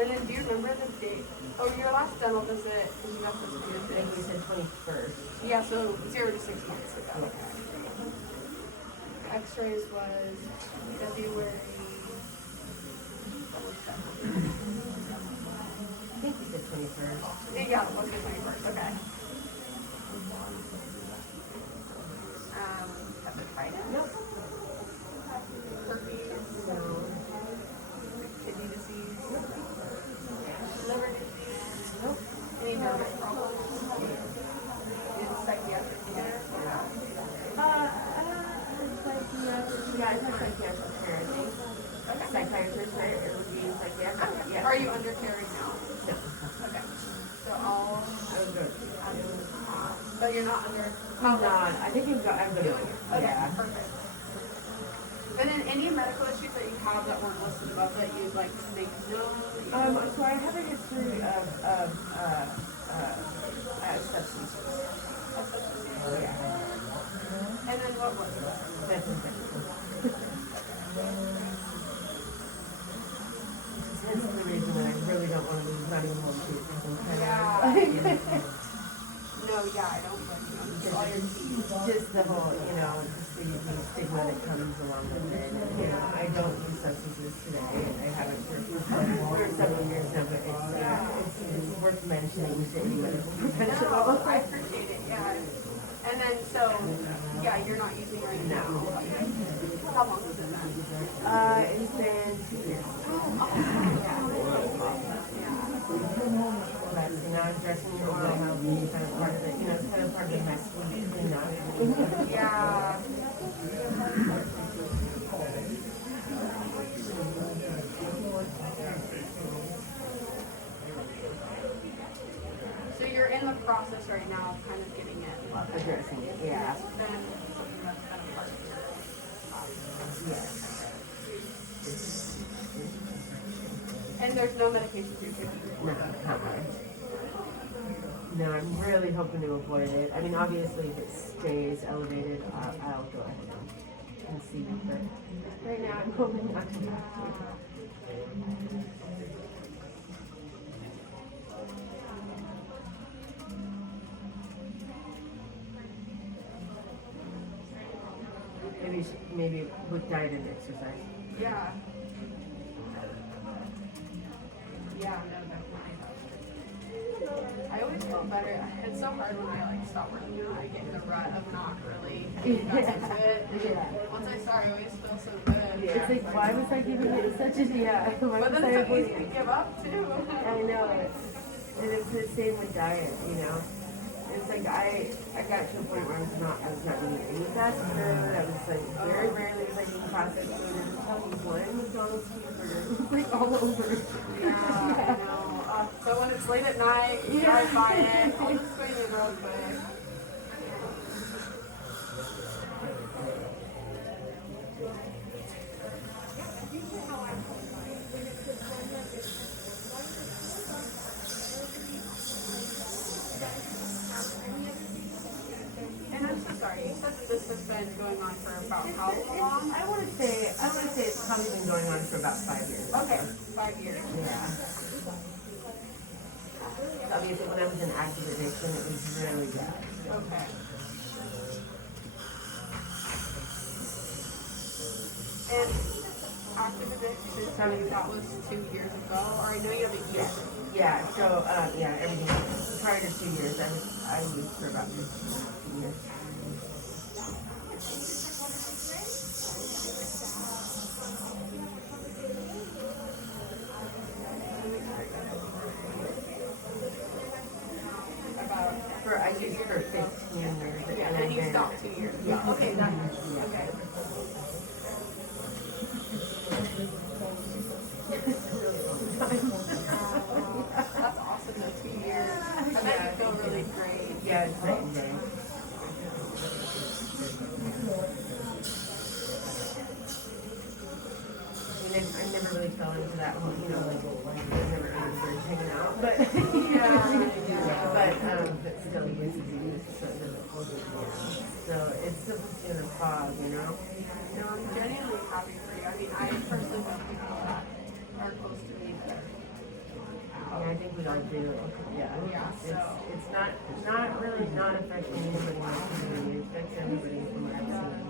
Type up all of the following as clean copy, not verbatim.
And then do you remember the date? Oh, your last dental visit, you got this I think we said 21st. Yeah, so 0 to 6 months ago. Okay. X-rays was February. I think we said 21st. Yeah, it was the 21st. Okay. Hepatitis? Nope. Herpes? No. Kidney disease? Liver disease? Nope. Any nervous problems? In psychiatric care? Yeah, it's not psychiatric care, I think. Psychiatrist, right? It would be psychiatric. Yeah. Are you under care right now? No. Okay. So all. I was good. But you're not under. I'm not. I think I'm good. Okay, Yeah. perfect. And then any medical issues that you have that weren't listed above that you'd like to make known? So I have a history of substance use. Yeah. And then what was it? That's infection. That's the reason that I really don't want to lose not even one tooth. No, yeah, I don't blame you. Just all your teeth. Just the whole, just the stigma that comes along with it. And, I don't use substances today. I haven't for several years now, but it's worth mentioning to any medical professional. No, I appreciate it, yeah. And then, so, yeah, you're not using right now. How long has it been? It's been 2 years. But now I'm dressing your oil health kind of part of it. It's kind of part of my sweet cleanup. Yeah. So you're in the process right now of kind of getting it Addressing it, yeah. Then something that's kind of part of your Yes. And there's no medication you're taking? No, no, I'm really hoping to avoid it. I mean, obviously, if it stays elevated, I'll go ahead and see. But right now, I'm hoping not to have to. Maybe with diet and exercise. Yeah. Yeah, no, definitely. I always feel better. It's so hard when I stop working out. I get in the rut of not really getting back into it. Once I start, I always feel so good. It's like, why was I giving it such a But then it's so easy to give up too. I know. And it's the same with diet, It's like I got to a point where I was not really eating fast food. I was very rarely eating processed food. And I'm telling you, one McDonald's cheeseburger was all over. Yeah, I know. So when it's late at night, you drive by it. I'll just swing it real quick. And I'm so sorry. You said that this has been going on for about how long? I want to say it's probably been going on for about 5 years. Okay, 5 years. Yeah. Obviously, when I was in active addiction, it was really bad. Okay. And active addiction, so that was 2 years ago, or I know you have a year. Yeah. So everything prior to 2 years, I used for about 15 years. I used for 15 years. Yeah, and then you stopped 2 years. Yeah. Okay, okay. That's awesome though, 2 years. I bet you feel really great. Yeah, it's night and day. I never really fell into that whole, I never really started hanging out, but but still it is disease, so it doesn't hold it down. So it's still in a fog, No, I'm genuinely happy for you. I mean, I personally know people that are close to me that do. Yeah. Yeah, It's, so- it's not really not affecting anybody in the community. It affects everybody from what I've seen.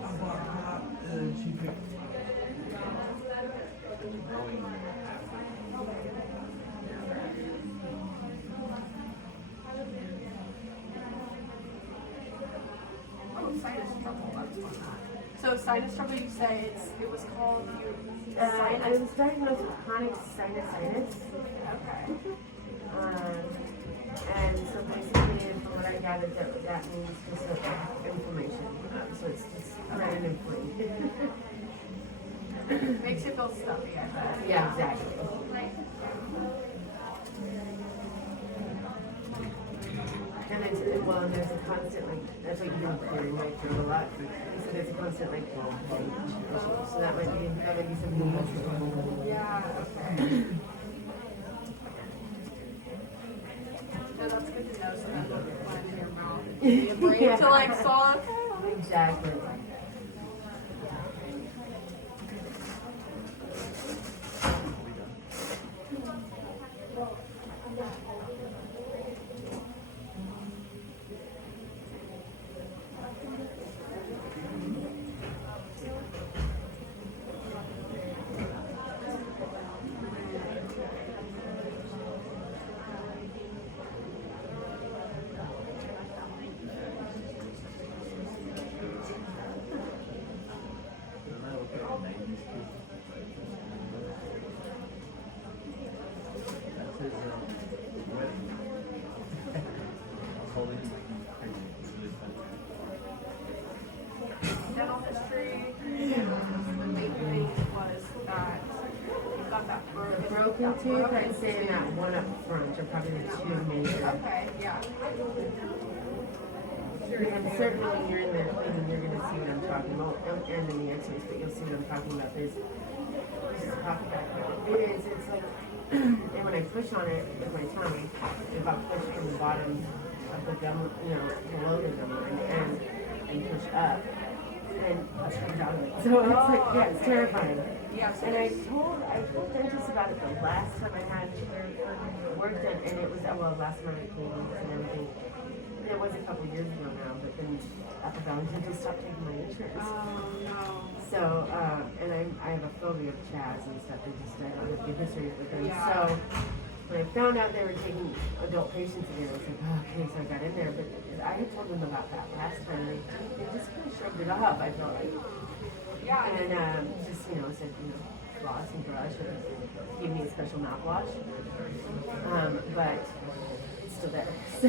Oh, sinus trouble. That's fun. So sinus trouble, you say it was called I was diagnosed with chronic sinusitis. Okay. And so basically, from what I gathered, that means just inflammation. So it's red and inflamed. Makes you feel stuffy, I bet. Yeah, exactly. And and there's a constant, like, that's like you're clearing my throat a lot. So there's a constant, like, so that might be something that's Yeah, okay. So that's good to know, so that when you find in your mouth, it's a break Yeah. to like swallow. Exactly. Dental history, the main thing was that you got that Broken tooth, I'd say that one up front are probably the two major. Okay, yeah. And certainly when you're in there cleaning, you're going to see what I'm talking about, and in the X-rays, but you'll see what I'm talking about. There's talk about it is, it's like, and when I push on it with my tongue, if I push from the bottom of the gum, below the gum line, and push up, and push comes out of it. So it's like, yeah, it's terrifying. Yeah, so And I told dentists about it the last time I had work done, and it was, last time I cleaned and everything. It was a couple years ago now, but then Upper Valley Dental stopped taking my insurance. oh no. So, and I have a phobia of Chaz and stuff. I don't have good history with them. Yeah. So, when I found out they were taking adult patients again, I was like, oh, okay, so I got in there. But I had told them about that last time. They just kind of shrugged it off, I felt like. Yeah, And just, said, floss and brush or give me a special mouthwash. But it's still there. So,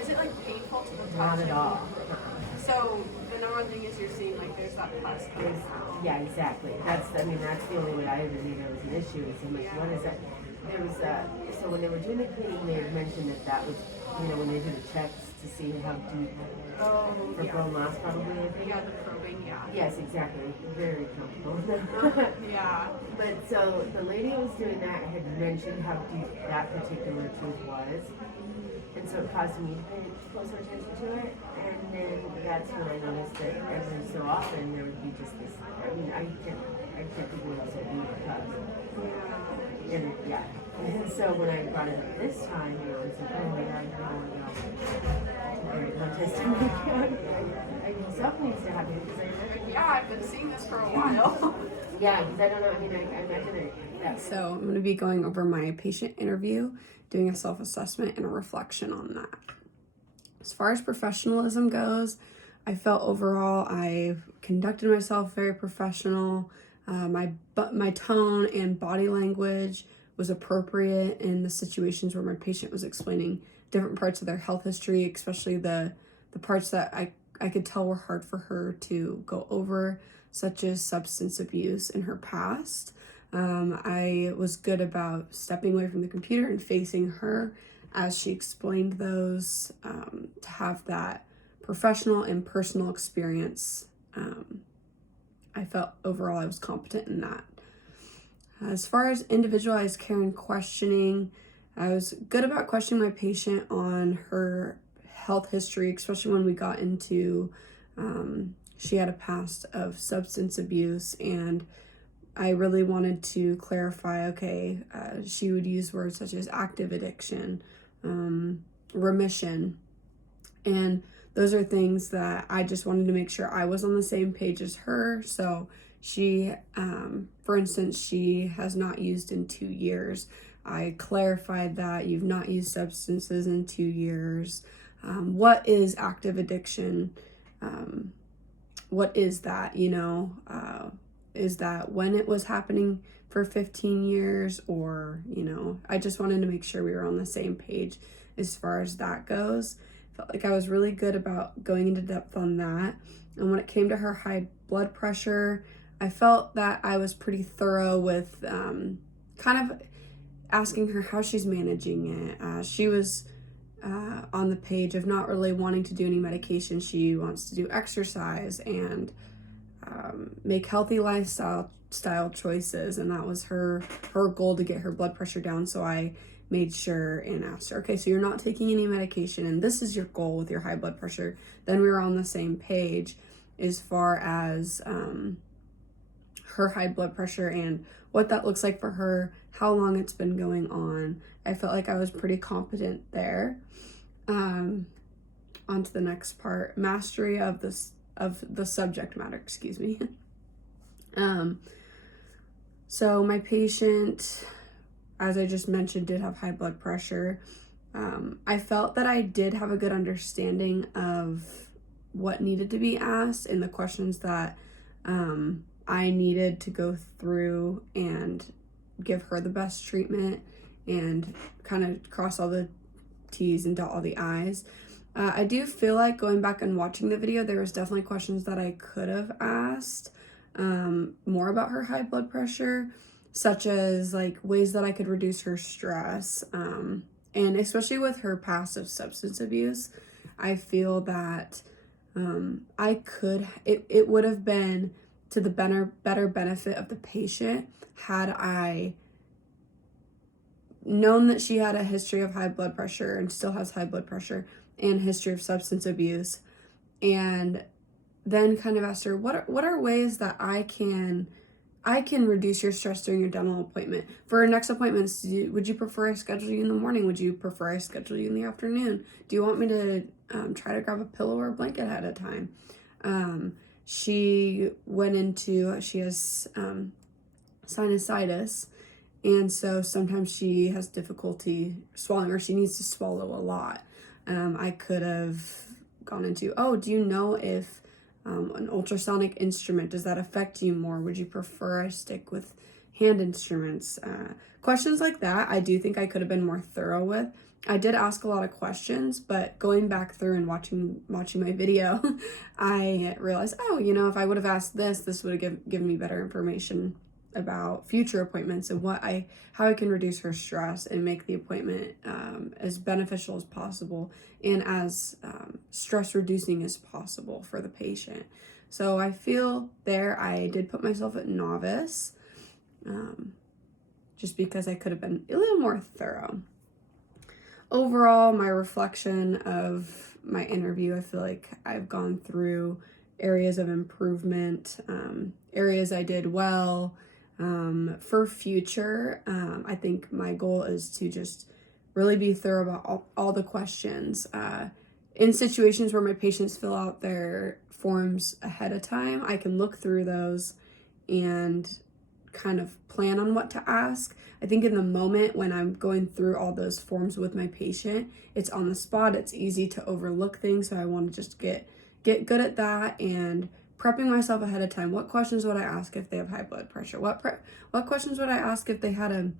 is it like painful to the not touch? at all. So the number one thing is you're seeing like there's that pus coming out. Yeah, exactly. That's the only way I ever knew there was an issue. Is I'm like, what is that? There was so when they were doing the cleaning, they had mentioned that was, when they do the checks to see how deep for bone loss, probably. I think. Yeah, the probing, yeah. Yes, exactly. Very comfortable. Yeah. But so the lady who was doing that had mentioned how deep that particular tooth was. And so it caused me to pay closer attention to it. And then that's when I noticed that every so often there would be just this, I can't think what else it would be because. And yeah. And so when I brought it up this time, it's like, oh my God, something needs to happen because Yeah, I've been seeing this for a while. yeah, because I don't know, I imagine it. Yeah. So I'm going to be going over my patient interview, doing a self-assessment and a reflection on that. As far as professionalism goes, I felt overall I conducted myself very professional. My tone and body language was appropriate in the situations where my patient was explaining different parts of their health history, especially the parts that I could tell were hard for her to go over, such as substance abuse in her past. I was good about stepping away from the computer and facing her as she explained those, to have that professional and personal experience. I felt overall I was competent in that. As far as individualized care and questioning, I was good about questioning my patient on her health history, especially when we got into, she had a past of substance abuse, and I really wanted to clarify, okay, she would use words such as active addiction, remission, and those are things that I just wanted to make sure I was on the same page as her. So she, for instance, she has not used in 2 years. I clarified that you've not used substances in 2 years. What is active addiction? What is that, is that when it was happening for 15 years or, I just wanted to make sure we were on the same page as far as that goes. Felt like I was really good about going into depth on that. And when it came to her high blood pressure, I felt that I was pretty thorough with kind of asking her how she's managing it. She was on the page of not really wanting to do any medication. She wants to do exercise and make healthy lifestyle choices, and that was her goal, to get her blood pressure down. So I made sure and asked her, okay, so you're not taking any medication and this is your goal with your high blood pressure. Then we were on the same page as far as her high blood pressure and what that looks like for her, how long it's been going on. I felt like I was pretty competent there. On to the next part, mastery of the subject matter, excuse me. So my patient, as I just mentioned, did have high blood pressure. I felt that I did have a good understanding of what needed to be asked and the questions that I needed to go through and give her the best treatment and kind of cross all the T's and dot all the I's. I do feel like going back and watching the video, there was definitely questions that I could have asked more about her high blood pressure, such as like ways that I could reduce her stress. And especially with her passive substance abuse, I feel that it would have been to the better benefit of the patient had I known that she had a history of high blood pressure and still has high blood pressure and history of substance abuse, and then kind of asked her, what are ways that I can reduce your stress during your dental appointment. For our next appointments, would you prefer I schedule you in the morning? Would you prefer I schedule you in the afternoon? Do you want me to try to grab a pillow or a blanket ahead of time? She has sinusitis, and so sometimes she has difficulty swallowing, or she needs to swallow a lot. I could have gone into, do you know if an ultrasonic instrument, does that affect you more? Would you prefer I stick with hand instruments? Questions like that, I do think I could have been more thorough with. I did ask a lot of questions, but going back through and watching my video, I realized, if I would have asked this would have given me better information about future appointments and how I can reduce her stress and make the appointment as beneficial as possible and as stress reducing as possible for the patient. So I feel there I did put myself at novice, just because I could have been a little more thorough. Overall, my reflection of my interview, I feel like I've gone through areas of improvement, areas I did well. For future, I think my goal is to just really be thorough about all the questions. In situations where my patients fill out their forms ahead of time, I can look through those and kind of plan on what to ask. I think in the moment when I'm going through all those forms with my patient, it's on the spot, it's easy to overlook things, so I want to just get good at that and prepping myself ahead of time. What questions would I ask if they have high blood pressure? What questions would I ask if they had a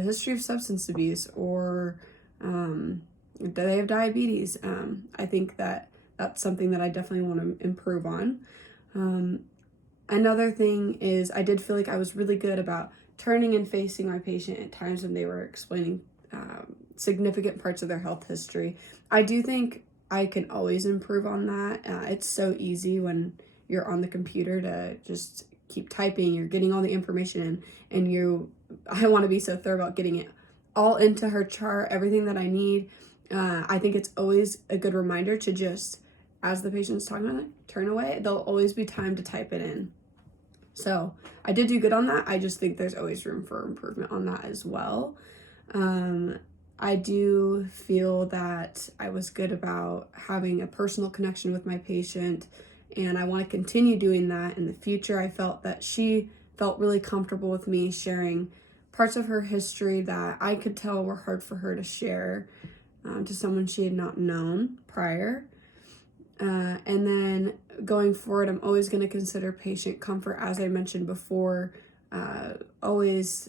history of substance abuse, or do they have diabetes? I think that's something that I definitely want to improve on. Another thing is I did feel like I was really good about turning and facing my patient at times when they were explaining significant parts of their health history. I do think I can always improve on that. It's so easy when you're on the computer to just keep typing. You're getting all the information in, and I want to be so thorough about getting it all into her chart, everything that I need. I think it's always a good reminder to just, as the patient's talking about it, turn away. There'll always be time to type it in. So I did do good on that. I just think there's always room for improvement on that as well. I do feel that I was good about having a personal connection with my patient, and I want to continue doing that in the future. I felt that she felt really comfortable with me sharing parts of her history that I could tell were hard for her to share to someone she had not known prior. And then going forward, I'm always going to consider patient comfort, as I mentioned before, always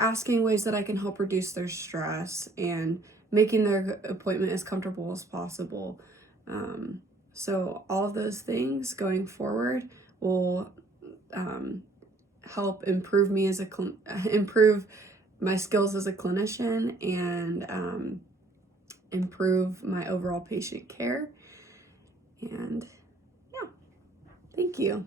asking ways that I can help reduce their stress and making their appointment as comfortable as possible. So all of those things going forward will help improve me as improve my skills as a clinician and improve my overall patient care. And yeah, thank you.